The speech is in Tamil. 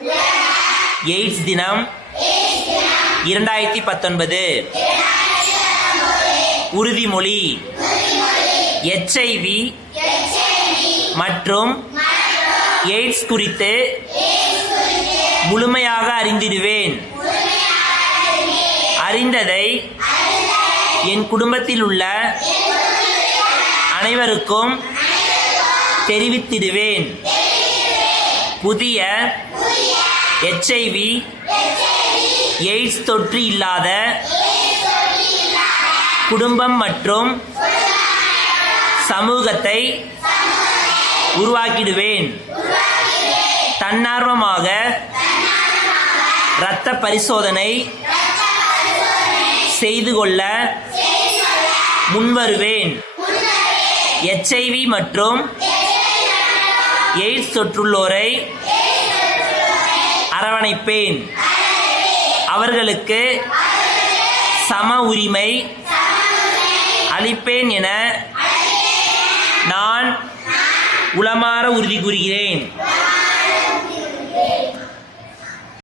எய்ட்ஸ் தினம் 2019. உறுதிமொழி: HIV மற்றும் எய்ட்ஸ் குறித்து முழுமையாக அறிந்திடுவேன். அறிந்ததை என் குடும்பத்தில் உள்ள அனைவருக்கும் தெரிவித்திடுவேன். புதிய HIV எய்ட்ஸ் தொற்று இல்லாத குடும்பம் மற்றும் சமூகத்தை உருவாக்கிடுவேன். தன்னார்வமாக இரத்த பரிசோதனை செய்து கொள்ள முன்வருவேன். HIV மற்றும் எய்ட்ஸ் தொற்றுள்ளோரை அரவணைப்பேன். அவர்களுக்கு சம உரிமை அளிப்பேன் என நான் உளமாற உறுதி கூறுகிறேன்.